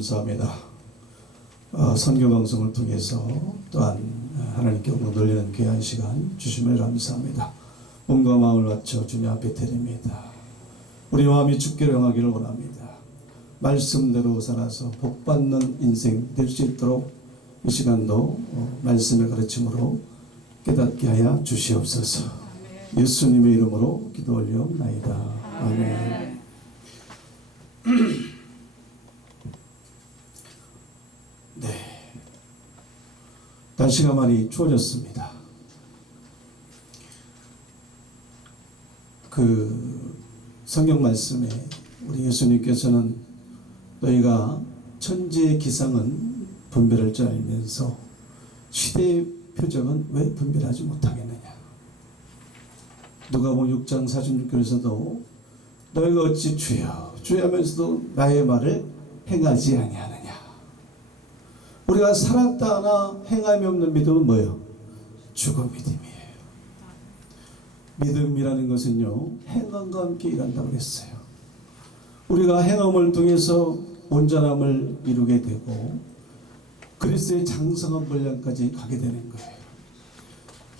감사합니다. 어, 선교 방송을 통해서 또한 어, 하나님께 영광 돌리는 귀한 시간 주심을 감사합니다. 몸과 마음을 바쳐 주님 앞에 드립니다. 우리 마음이 주께로 향하기를 원합니다. 말씀대로 살아서 복받는 인생 될 수 있도록 이 시간도 어, 말씀의 가르침으로 깨닫게 하여 주시옵소서. 예수님의 이름으로 기도 올려옵나이다. 아멘. 네. 날씨가 많이 추워졌습니다. 그 성경 말씀에 우리 예수님께서는 너희가 천지의 기상은 분별할 줄 알면서 시대의 표정은 왜 분별하지 못하겠느냐. 누가복음 6장 46절에서도 너희가 어찌 주여 주여 하면서도 나의 말을 행하지 아니하느냐. 우리가 살았다 하나 행함이 없는 믿음은 뭐예요? 죽은 믿음이에요. 믿음이라는 것은요 행함과 함께 일한다고 했어요. 우리가 행함을 통해서 온전함을 이루게 되고 그리스도의 장성한 분량까지 가게 되는 거예요.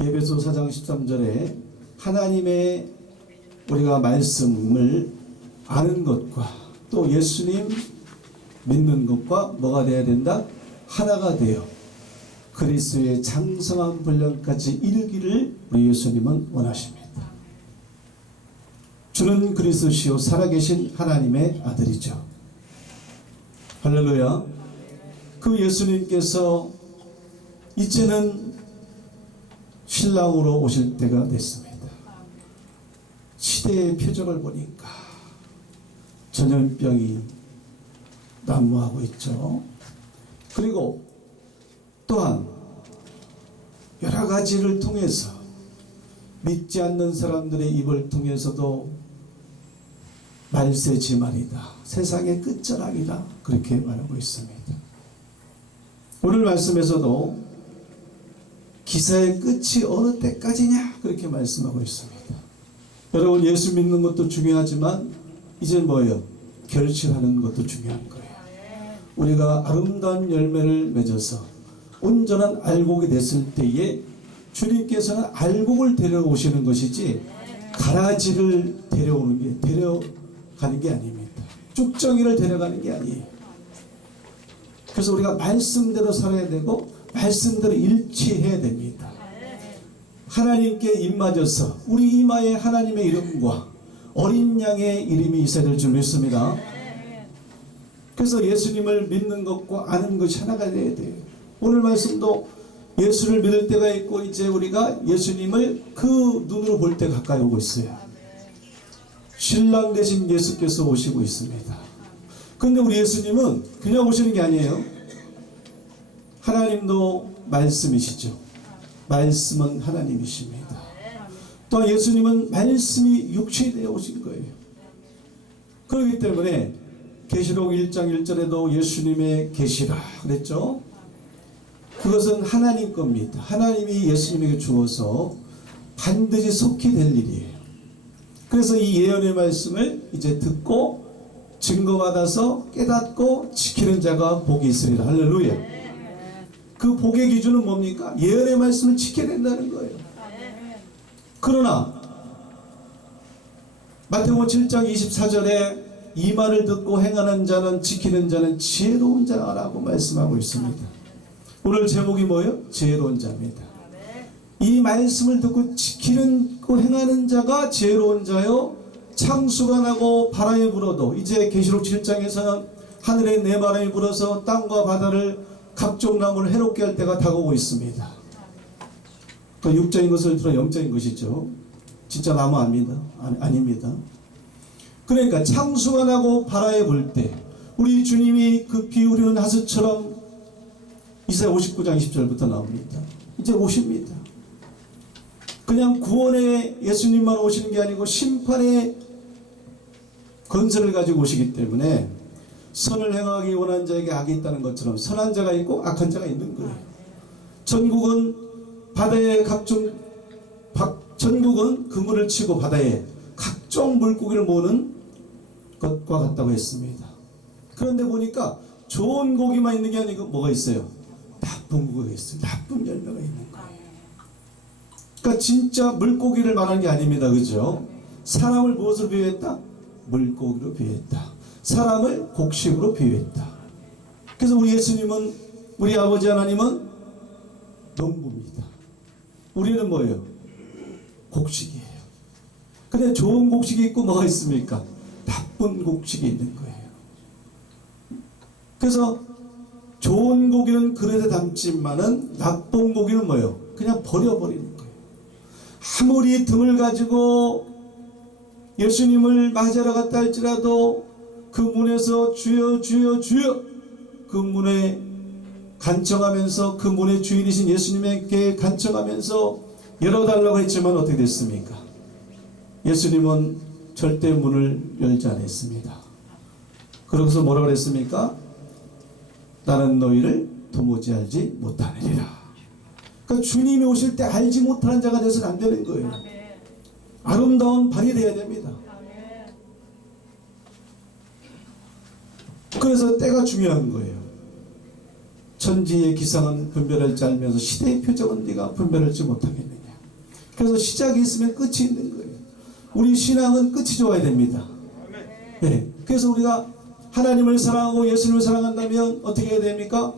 예배소 4장 13절에 하나님의 우리가 말씀을 아는 것과 또 예수님 믿는 것과 뭐가 돼야 된다? 하나가 되어 그리스도의 장성한 분량까지 이르기를 우리 예수님은 원하십니다. 주는 그리스도시요 살아계신 하나님의 아들이죠. 할렐루야. 그 예수님께서 이제는 신랑으로 오실 때가 됐습니다. 시대의 표적을 보니까 전염병이 난무하고 있죠. 그리고 또한 여러 가지를 통해서 믿지 않는 사람들의 입을 통해서도 말세지 말이다. 세상의 끝자락이다. 그렇게 말하고 있습니다. 오늘 말씀에서도 기사의 끝이 어느 때까지냐 그렇게 말씀하고 있습니다. 여러분 예수 믿는 것도 중요하지만 이제 뭐예요? 결실하는 것도 중요한 거예요. 우리가 아름다운 열매를 맺어서 온전한 알곡이 됐을 때에 주님께서는 알곡을 데려오시는 것이지 가라지를 데려오는 게 데려가는 게 아닙니다. 쭉정이를 데려가는 게 아니에요. 그래서 우리가 말씀대로 살아야 되고 말씀대로 일치해야 됩니다. 하나님께 입맞아서 우리 이마에 하나님의 이름과 어린 양의 이름이 있어야 될 줄 믿습니다. 그래서 예수님을 믿는 것과 아는 것이 하나가 돼야 돼요. 오늘 말씀도 예수를 믿을 때가 있고 이제 우리가 예수님을 그 눈으로 볼 때 가까이 오고 있어요. 신랑 되신 예수께서 오시고 있습니다. 근데 우리 예수님은 그냥 오시는 게 아니에요. 하나님도 말씀이시죠. 말씀은 하나님이십니다. 또 예수님은 말씀이 육체이 되어 오신 거예요. 그렇기 때문에 계시록 1장 1절에도 예수님의 계시라 그랬죠. 그것은 하나님 겁니다. 하나님이 예수님에게 주어서 반드시 속히 될 일이에요. 그래서 이 예언의 말씀을 이제 듣고 증거받아서 깨닫고 지키는 자가 복이 있으리라. 할렐루야. 그 복의 기준은 뭡니까? 예언의 말씀을 지켜야 된다는 거예요. 그러나 마태복음 7장 24절에 이 말을 듣고 행하는 자는 지키는 자는 지혜로운 자라고 말씀하고 있습니다. 오늘 제목이 뭐예요? 지혜로운 자입니다. 이 말씀을 듣고 지키는 고 행하는 자가 지혜로운 자요. 창수가 나고 바람이 불어도 이제 계시록 7장에서는 하늘에 네 바람이 불어서 땅과 바다를 각종 나무를 해롭게 할 때가 다가오고 있습니다. 그 육적인 것을 들어 영적인 것이죠. 진짜 나무 아닙니다. 아니, 아닙니다. 그러니까 창수가 나고 불때 우리 주님이 그 비우리는 하수처럼 이사야 59장 20절부터 나옵니다. 이제 오십니다. 그냥 구원의 예수님만 오시는 게 아니고 심판의 건설을 가지고 오시기 때문에 선을 행하기 원하는 자에게 악이 있다는 것처럼 선한 자가 있고 악한 자가 있는 거예요. 전국은 바다에 각종 바, 전국은 그물을 치고 바다에 각종 물고기를 모으는 것과 같다고 했습니다. 그런데 보니까 좋은 고기만 있는 게 아니고 뭐가 있어요? 나쁜 고기가 있어요. 나쁜 열매가 있는 거예요. 그러니까 진짜 물고기를 말하는 게 아닙니다. 그죠? 사람을 무엇으로 비유했다? 물고기로 비유했다. 사람을 곡식으로 비유했다. 그래서 우리 예수님은 우리 아버지 하나님은 농부입니다. 우리는 뭐예요? 곡식이에요. 근데 좋은 곡식이 있고 뭐가 있습니까? 나쁜 곡식이 있는 거예요. 그래서 좋은 고기는 그릇에 담지만은 나쁜 고기는 뭐예요? 그냥 버려버리는 거예요. 아무리 등을 가지고 예수님을 맞이하러 갔다 할지라도 그 문에서 주여 주여 주여 그 문에 간청하면서 그 문의 주인이신 예수님에게 간청하면서 열어달라고 했지만 어떻게 됐습니까? 예수님은 절대 문을 열지 않았습니다. 그러고서 뭐라고 그랬습니까? 나는 너희를 도무지 알지 못하느니라. 그러니까 주님이 오실 때 알지 못하는 자가 되서는 안 되는 거예요. 아름다운 발이 돼야 됩니다. 그래서 때가 중요한 거예요. 천지의 기상은 분별할 줄 알면서 시대의 표정은 네가 분별할지 못하겠느냐. 그래서 시작이 있으면 끝이 있는 거예요. 우리 신앙은 끝이 좋아야 됩니다. 네. 그래서 우리가 하나님을 사랑하고 예수님을 사랑한다면 어떻게 해야 됩니까?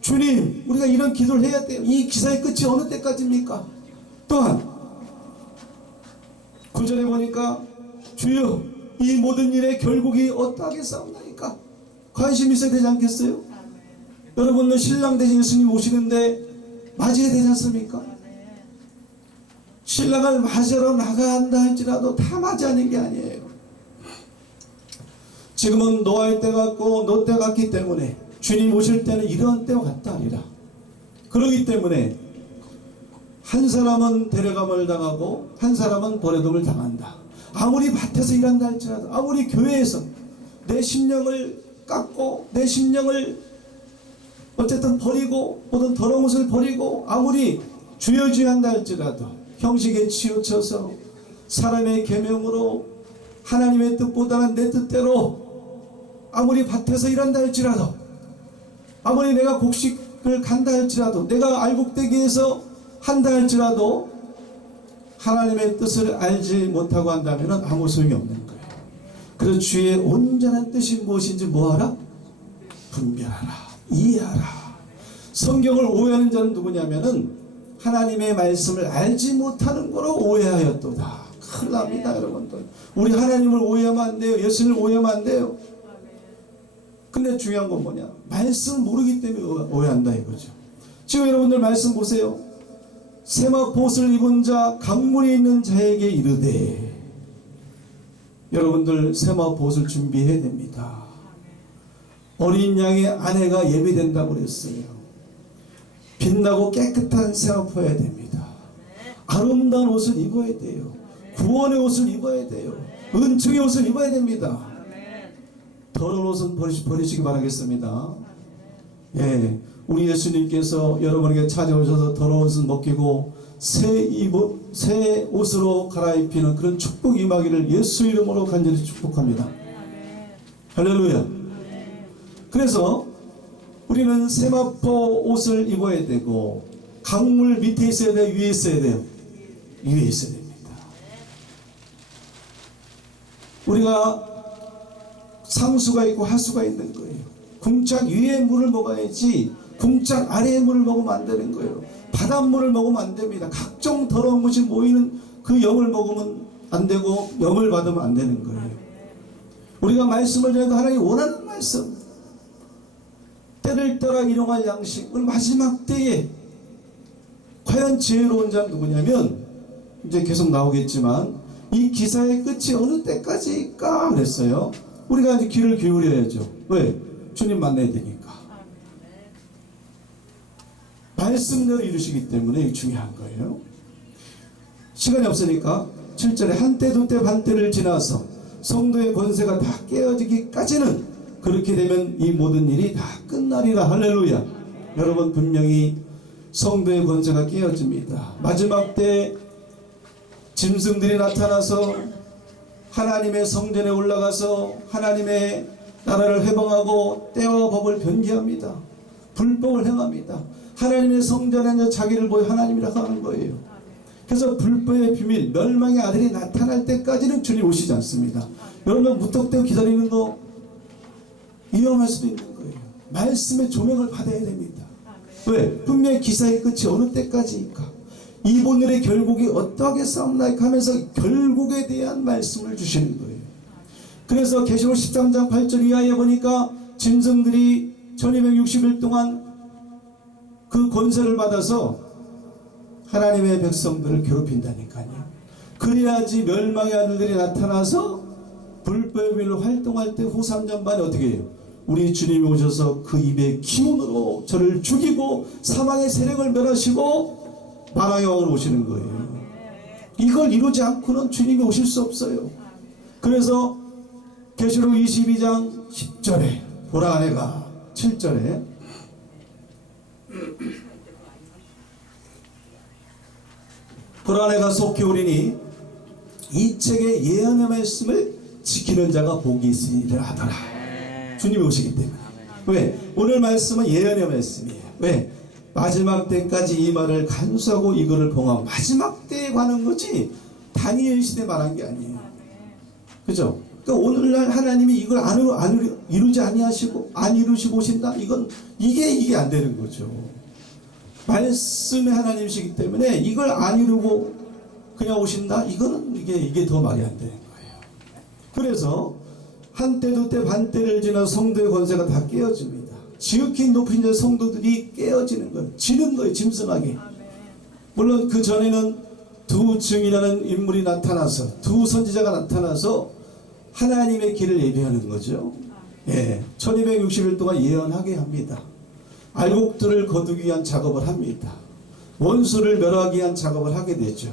주님, 우리가 이런 기도를 해야 돼요. 이 기사의 끝이 어느 때까지입니까? 또한 구절에 보니까 주여 이 모든 일의 결국이 어떠하게 싸움나니까 관심 있어야 되지 않겠어요? 여러분은 신랑 대신 예수님 오시는데 맞이해야 되지 않습니까? 신랑을 맞으러 나간다 할지라도 다 맞이하는 게 아니에요. 지금은 노아의 때 같고 노 때 같기 때문에 주님 오실 때는 이런 때와 같다 아니라 그러기 때문에 한 사람은 데려감을 당하고 한 사람은 버려둠을 당한다. 아무리 밭에서 일한다 할지라도 아무리 교회에서 내 심령을 깎고 내 심령을 어쨌든 버리고 모든 더러운 것을 버리고 아무리 주여주한다 할지라도 형식에 치우쳐서 사람의 계명으로 하나님의 뜻보다는 내 뜻대로 아무리 밭에서 일한다 할지라도 아무리 내가 곡식을 간다 할지라도 내가 알곡되기 위해서 한다 할지라도 하나님의 뜻을 알지 못하고 한다면 아무 소용이 없는 거예요. 그래서 주의 온전한 뜻이 무엇인지 뭐하라? 분별하라. 이해하라. 성경을 오해하는 자는 누구냐면은 하나님의 말씀을 알지 못하는 거로 오해하였도다. 큰일 납니다, 여러분들. 우리 하나님을 오해하면 안 돼요. 예수님을 오해하면 안 돼요. 근데 중요한 건 뭐냐? 말씀 모르기 때문에 오해한다 이거죠. 지금 여러분들 말씀 보세요. 세마 보옷을 입은 자 강물이 있는 자에게 이르되 여러분들 세마 보옷을 준비해야 됩니다. 어린 양의 아내가 예비된다고 그랬어요. 빛나고 깨끗한 세마포해야 됩니다. 아름다운 옷을 입어야 돼요. 구원의 옷을 입어야 돼요. 은총의 옷을 입어야 됩니다. 더러운 옷은 버리시, 버리시 기 바라겠습니다. 예, 우리 예수님께서 여러분에게 찾아오셔서 더러운 옷은 벗기고 새, 입어, 새 옷으로 갈아입히는 그런 축복 임하기를 예수 이름으로 간절히 축복합니다. 할렐루야. 그래서 우리는 세마포 옷을 입어야 되고 강물 밑에 있어야 돼요, 위에 있어야 돼요. 위에 있어야 됩니다. 우리가 상수가 있고 하수가 있는 거예요. 궁짝 위에 물을 먹어야지 궁짝 아래의 물을 먹으면 안 되는 거예요. 바닷물을 먹으면 안 됩니다. 각종 더러운 것이 모이는 그 영을 먹으면 안 되고 영을 받으면 안 되는 거예요. 우리가 말씀을 전해도 하나님 원하는 말씀 때를 따라 일용할 양식을 마지막 때에 과연 지혜로운 자는 누구냐면 이제 계속 나오겠지만 이 기사의 끝이 어느 때까지일까 그랬어요. 우리가 이제 귀를 기울여야죠. 왜? 주님 만나야 되니까. 말씀대로 이루시기 때문에 중요한 거예요. 시간이 없으니까 7절에 한때 두때 반때를 지나서 성도의 권세가 다 깨어지기까지는 그렇게 되면 이 모든 일이 다 끝나리라 할렐루야. 여러분 분명히 성도의 권세가 깨어집니다. 마지막 때 짐승들이 나타나서 하나님의 성전에 올라가서 하나님의 나라를 회방하고 때와 법을 변개합니다. 불법을 행합니다. 하나님의 성전에 자기를 보여 하나님이라고 하는 거예요. 그래서 불법의 비밀, 멸망의 아들이 나타날 때까지는 주님 오시지 않습니다. 여러분 무턱대고 기다리는 거 위험할 수도 있는 거예요. 말씀의 조명을 받아야 됩니다. 왜? 분명히 기사의 끝이 어느 때까지일까? 이분들의 결국이 어떠하게 싸움나이까 하면서 결국에 대한 말씀을 주시는 거예요. 그래서 계시록 13장 8절 이하에 보니까 짐승들이 1260일 동안 그 권세를 받아서 하나님의 백성들을 괴롭힌다니까요. 그래야지 멸망의 아들들이 나타나서 불법의 일로 활동할 때 후삼전반에 어떻게 해요? 우리 주님이 오셔서 그 입의 기운으로 저를 죽이고 사망의 세력을 멸하시고 왕으로 오시는 거예요. 이걸 이루지 않고는 주님이 오실 수 없어요. 그래서 계시록 22장 10절에 보라 내가 7절에 보라 내가 속히 오리니 이 책의 예언의 말씀을 지키는 자가 복이 있으리라 하더라. 주님이 오시기 때문에. 왜? 오늘 말씀은 예언의 말씀이에요. 왜? 마지막 때까지 이 말을 간수하고 이거를 봉하고 마지막 때에 관한 거지 다니엘 시대 말한 게 아니에요. 그죠? 그러니까 오늘날 하나님이 이걸 안, 안 이루, 이루지 아니하시고 안 이루시고 오신다? 이건 이게 이게 안 되는 거죠. 말씀의 하나님이시기 때문에 이걸 안 이루고 그냥 오신다? 이거는 이게 이게 더 말이 안 되는 거예요. 그래서 한때 두때 반때를 지나 성도의 권세가 다 깨어집니다. 지극히 높은 이제 성도들이 깨어지는 거예요. 지는 거예요. 짐승하게. 물론 그 전에는 두 증이라는 인물이 나타나서 두 선지자가 나타나서 하나님의 길을 예비하는 거죠. 예, 1260일 동안 예언하게 합니다. 알곡들을 거두기 위한 작업을 합니다. 원수를 멸하기 위한 작업을 하게 되죠.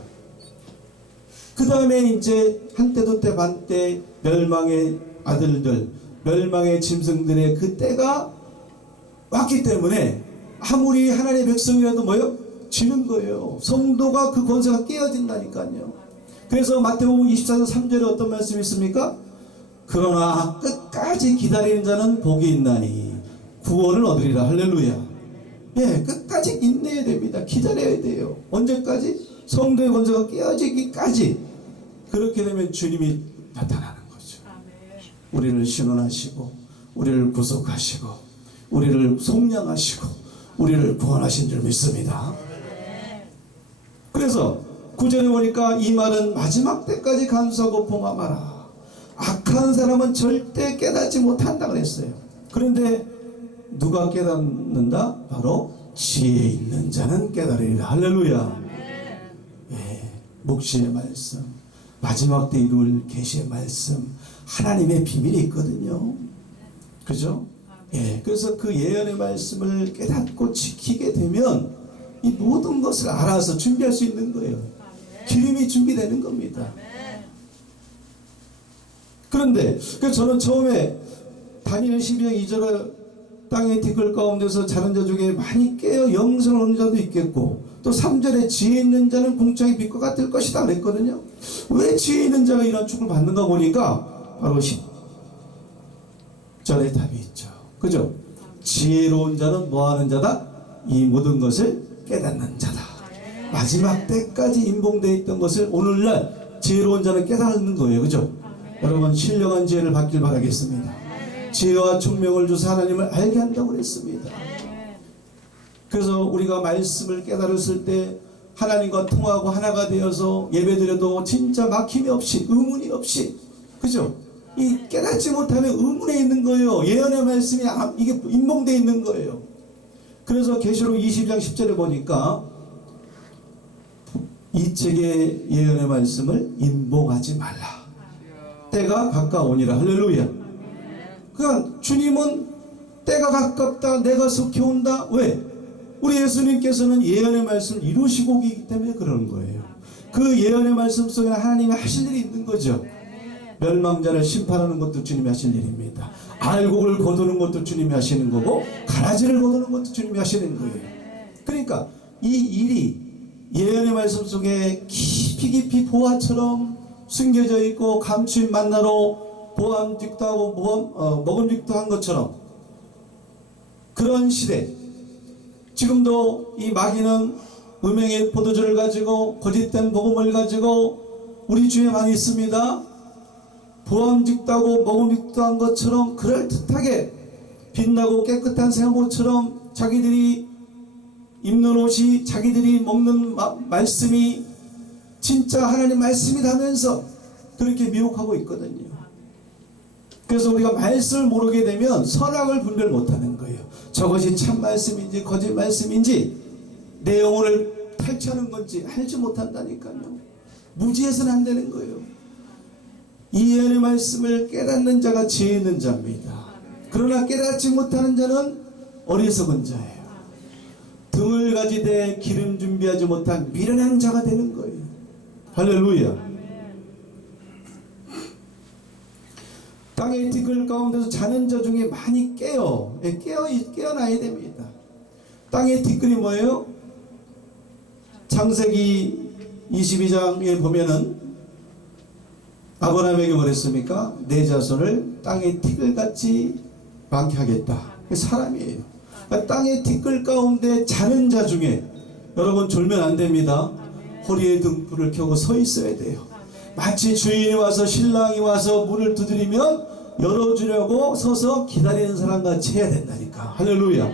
그 다음에 이제 한때도 때 반때 멸망의 아들들, 멸망의 짐승들의 그 때가 왔기 때문에 아무리 하나님의 백성이라도 뭐요? 지는 거예요. 성도가 그 권세가 깨어진다니까요. 그래서 마태복음 24장 3절에 어떤 말씀이 있습니까? 그러나 끝까지 기다리는 자는 복이 있나니 구원을 얻으리라 할렐루야. 예, 끝까지 인내해야 됩니다. 기다려야 돼요. 언제까지? 성도의 권세가 깨어지기까지. 그렇게 되면 주님이 나타나는. 우리를 신원하시고, 우리를 구속하시고, 우리를 속량하시고, 우리를 구원하신 줄 믿습니다. 그래서 구절에 보니까 이 말은 마지막 때까지 간수하고 봉함하라. 악한 사람은 절대 깨닫지 못한다 그랬어요. 그런데 누가 깨닫는다? 바로 지혜 있는 자는 깨달으리라. 할렐루야. 예, 목시의 말씀, 마지막 때 이룰 계시의 말씀, 하나님의 비밀이 있거든요. 그죠? 예, 그래서 그 예언의 말씀을 깨닫고 지키게 되면 이 모든 것을 알아서 준비할 수 있는 거예요. 기름이 준비되는 겁니다. 그런데 그 저는 처음에 다니엘 12장 2절에 땅의 티끌 가운데서 자는 자 중에 많이 깨어 영생을 얻는 자도 있겠고 또 3절에 지혜 있는 자는 궁창의 빛과 같을 것이다 그랬거든요. 왜 지혜 있는 자가 이런 축을 받는가 보니까 바로 10절에 답이 있죠. 그죠? 지혜로운 자는 뭐하는 자다? 이 모든 것을 깨닫는 자다. 마지막 때까지 임봉되어 있던 것을 오늘날 지혜로운 자는 깨닫는 거예요. 그죠? 여러분 신령한 지혜를 받길 바라겠습니다. 지혜와 총명을 주사 하나님을 알게 한다고 그랬습니다. 그래서 우리가 말씀을 깨달았을 때 하나님과 통하고 하나가 되어서 예배드려도 진짜 막힘이 없이 의문이 없이 그죠? 이 깨닫지 못하면 의문에 있는 거예요. 예언의 말씀이 아- 이게 인봉되어 있는 거예요. 그래서 계시록 20장 10절에 보니까 이 책의 예언의 말씀을 인봉하지 말라. 때가 가까우니라. 할렐루야. 그러니까 주님은 때가 가깝다. 내가 속히 온다. 왜? 우리 예수님께서는 예언의 말씀을 이루시고 오기 때문에 그러는 거예요. 그 예언의 말씀 속에 하나님이 하실 일이 있는 거죠. 멸망자를 심판하는 것도 주님이 하실 일입니다. 알곡을 거두는 것도 주님이 하시는 거고 가라지를 거두는 것도 주님이 하시는 거예요. 그러니까 이 일이 예언의 말씀 속에 깊이 깊이 보화처럼 숨겨져 있고 감추인 만나로 보암직도 하고 모험, 어, 먹음직도 한 것처럼 그런 시대 지금도 이 마귀는 음행의 포도주를 가지고 거짓된 복음을 가지고 우리 주에 많이 있습니다. 보암직도 하고 먹음직도 한 것처럼 그럴듯하게 빛나고 깨끗한 생모처럼 자기들이 입는 옷이 자기들이 먹는 마- 말씀이 진짜 하나님 말씀이라면서 그렇게 미혹하고 있거든요. 그래서 우리가 말씀을 모르게 되면 선악을 분별 못하는 거예요. 저것이 참 말씀인지 거짓 말씀인지 내 영혼을 탈취하는 건지 알지 못한다니까요. 무지해서는 안 되는 거예요. 이 예언의 말씀을 깨닫는 자가 지혜 있는 자입니다. 그러나 깨닫지 못하는 자는 어리석은 자예요. 등을 가지되 기름 준비하지 못한 미련한 자가 되는 거예요. 할렐루야. 땅의 티끌 가운데서 자는 자 중에 많이 깨어 예, 깨어 깨어나야 됩니다. 땅의 티끌이 뭐예요? 창세기 22장에 보면은 아브라함에게 뭐랬습니까? 내 자손을 땅의 티끌 같이 많게 하겠다. 사람이에요. 그러니까 땅의 티끌 가운데 자는 자 중에 여러분 졸면 안 됩니다. 허리에 등불을 켜고 서 있어야 돼요. 마치 주인이 와서 신랑이 와서 문을 두드리면 열어주려고 서서 기다리는 사람 같이 해야 된다니까. 할렐루야.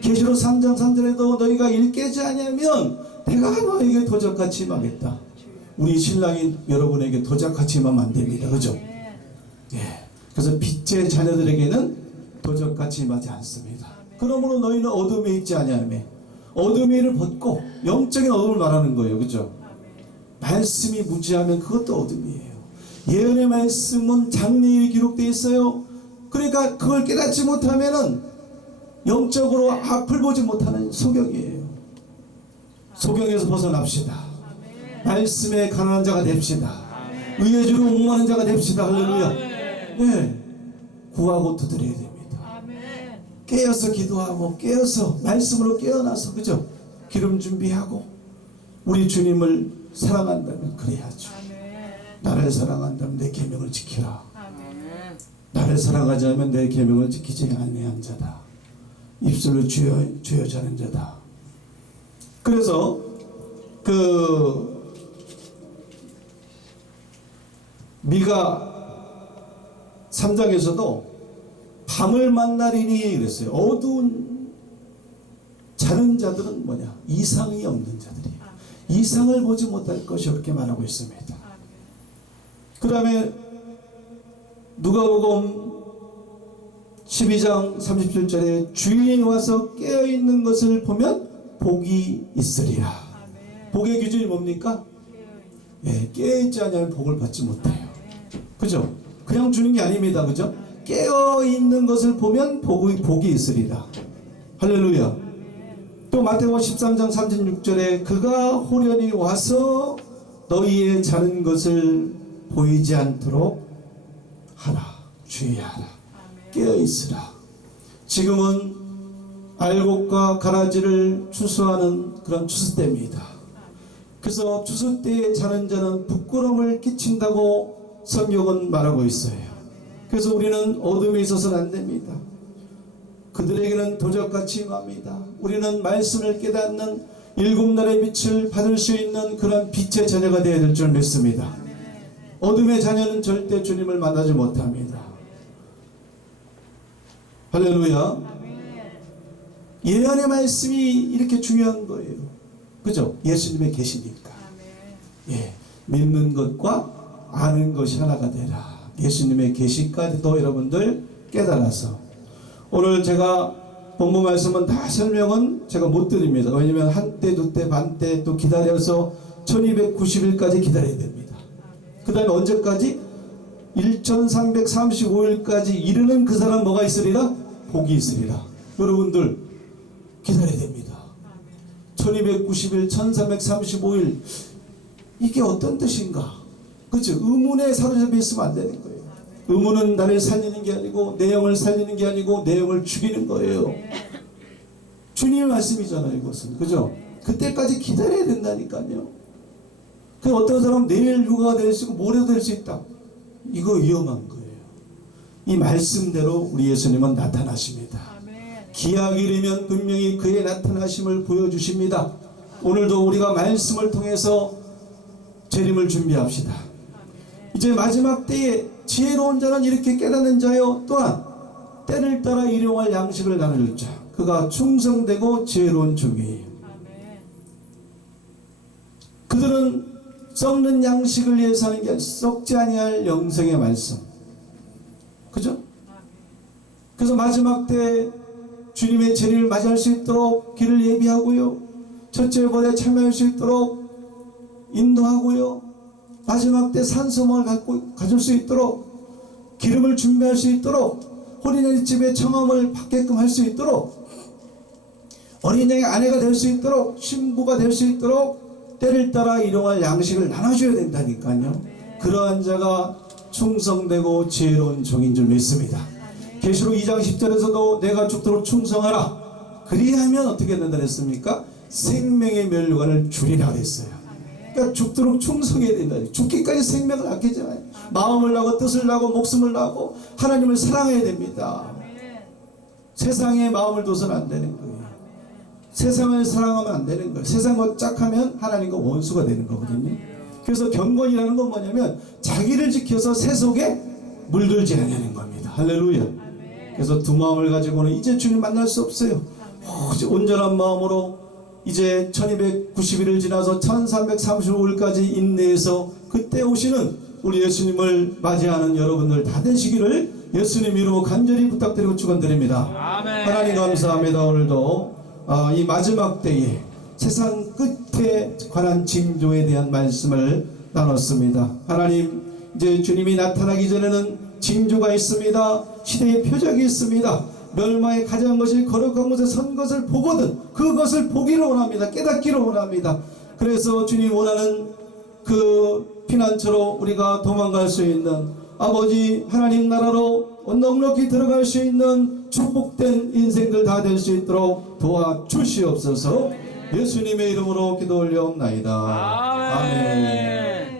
계시록 3장 3절에도 너희가 일 깨지 아니하면 내가 너에게 도적같이 임하겠다. 우리 신랑이 여러분에게 도적같이 임하면 안 됩니다. 그죠? 예. 그래서 빛의 자녀들에게는 도적같이 임하지 않습니다. 그러므로 너희는 어둠에 있지 아니하며 어둠의 일을 벗고 영적인 어둠을 말하는 거예요. 그죠? 말씀이 무지하면 그것도 어둠이에요. 예언의 말씀은 장래일이 기록되어 있어요. 그러니까 그걸 깨닫지 못하면은 영적으로 앞을 보지 못하는 소경이에요. 소경에서 벗어납시다. 말씀에 가난한 자가 됩시다. 의의 주로 목마른 자가 됩시다. 할렐루야. 네. 구하고 두드려야 됩니다. 깨어서 기도하고 깨어서 말씀으로 깨어나서 그죠? 기름 준비하고 우리 주님을 사랑한다면 그래야죠. 나를 사랑한다면 내 계명을 지키라. 나를 사랑하지 않으면 내 계명을 지키지 아니한 자다. 입술로 주여 주여 자는 자다. 그래서 그 미가 3장에서도 밤을 만나리니 그랬어요. 어두운 자는 자들은 뭐냐? 이상이 없는 자들이에요. 이상을 보지 못할 것이 그렇게 말하고 있습니다. 그 다음에 누가복음 12장 37절에 주인이 와서 깨어 있는 것을 보면 복이 있으리라. 복의 기준이 뭡니까? 예, 깨어있지 않으면 복을 받지 못해요. 그죠? 그냥 주는 게 아닙니다. 그죠? 깨어 있는 것을 보면 복이, 복이 있으리라. 할렐루야. 또 마태복음 13장 36절에 그가 호련히 와서 너희의 자는 것을 보이지 않도록 하라. 주의하라. 깨어 있으라. 지금은 알곡과 가라지를 추수하는 그런 추수 때입니다. 그래서 추수 때에 자는 자는 부끄러움을 끼친다고 성경은 말하고 있어요. 그래서 우리는 어둠에 있어서는 안 됩니다. 그들에게는 도적같이 임합니다. 우리는 말씀을 깨닫는 일곱 날의 빛을 받을 수 있는 그런 빛의 자녀가 되어야 될 줄 믿습니다. 어둠의 자녀는 절대 주님을 만나지 못합니다. 할렐루야. 예언의 말씀이 이렇게 중요한 거예요. 그죠? 예수님의 계시니까. 예. 믿는 것과 아는 것이 하나가 되라. 예수님의 계시까지도 여러분들 깨달아서 오늘 제가 본문 말씀은 다 설명은 제가 못 드립니다. 왜냐면 한 때, 두 때, 반 때 또 기다려서 1290일까지 기다려야 됩니다. 그 다음에 언제까지? 1335일까지 이르는 그 사람 뭐가 있으리라? 복이 있으리라. 여러분들 기다려야 됩니다. 1290일, 1335일 이게 어떤 뜻인가? 그죠? 의문에 사로잡혀 있으면 안 되는 거예요. 의문은 나를 살리는 게 아니고 내 영을 살리는 게 아니고 내 영을 죽이는 거예요. 주님의 말씀이잖아요, 이것은. 그죠? 그때까지 기다려야 된다니까요. 그 어떤 사람은 내일 육아가 될 수 있고 모레도 될수 있다. 이거 위험한 거예요. 이 말씀대로 우리 예수님은 나타나십니다. 아멘. 기약이 이르면 분명히 그의 나타나심을 보여주십니다. 오늘도 우리가 말씀을 통해서 재림을 준비합시다. 이제 마지막 때에 지혜로운 자는 이렇게 깨닫는 자요 또한 때를 따라 일용할 양식을 나눌 자 그가 충성되고 지혜로운 종이에요. 그들은 썩는 양식을 위해서 하는 게 썩지 아니할 영생의 말씀. 그죠? 그래서 마지막 때 주님의 재림을 맞이할 수 있도록 길을 예비하고요. 첫째 번에 참여할 수 있도록 인도하고요. 마지막 때 산소망을 갖고 가질 수 있도록 기름을 준비할 수 있도록 호리네 집의 청함을 받게끔 할 수 있도록 어린 양의 아내가 될 수 있도록 신부가 될 수 있도록 때를 따라 일용할 양식을 나눠줘야 된다니까요. 그러한 자가 충성되고 지혜로운 종인 줄 믿습니다. 계시록 2장 10절에서도 내가 죽도록 충성하라. 그리하면 어떻게 된다 그랬습니까? 생명의 멸류관을 주리라 그랬어요. 그러니까 죽도록 충성해야 된다. 죽기까지 생명을 아끼잖아요. 마음을 나고 뜻을 나고 목숨을 나고 하나님을 사랑해야 됩니다. 세상에 마음을 둬서는 안 되는 거예요. 세상을 사랑하면 안 되는 거예요. 세상과 짝하면 하나님과 원수가 되는 거거든요. 그래서 경건이라는 건 뭐냐면 자기를 지켜서 세속에 물들지 않는 겁니다. 할렐루야. 그래서 두 마음을 가지고는 이제 주님 만날 수 없어요. 오직 온전한 마음으로 이제 1290일을 지나서 1335일까지 인내해서 그때 오시는 우리 예수님을 맞이하는 여러분들 다 되시기를 예수님 이름으로 간절히 부탁드리고 축원드립니다. 하나님 감사합니다. 오늘도 아, 이 마지막 때에 세상 끝에 관한 징조에 대한 말씀을 나눴습니다. 하나님 이제 주님이 나타나기 전에는 징조가 있습니다. 시대의 표적이 있습니다. 멸망에 가져간 것이 거룩한 곳에 선 것을 보거든 그것을 보기를 원합니다. 깨닫기를 원합니다. 그래서 주님 원하는 그 피난처로 우리가 도망갈 수 있는 아버지 하나님 나라로 넉넉히 들어갈 수 있는 축복된 인생들 다 될 수 있도록 도와주시옵소서 예수님의 이름으로 기도 올려옵나이다. 아멘.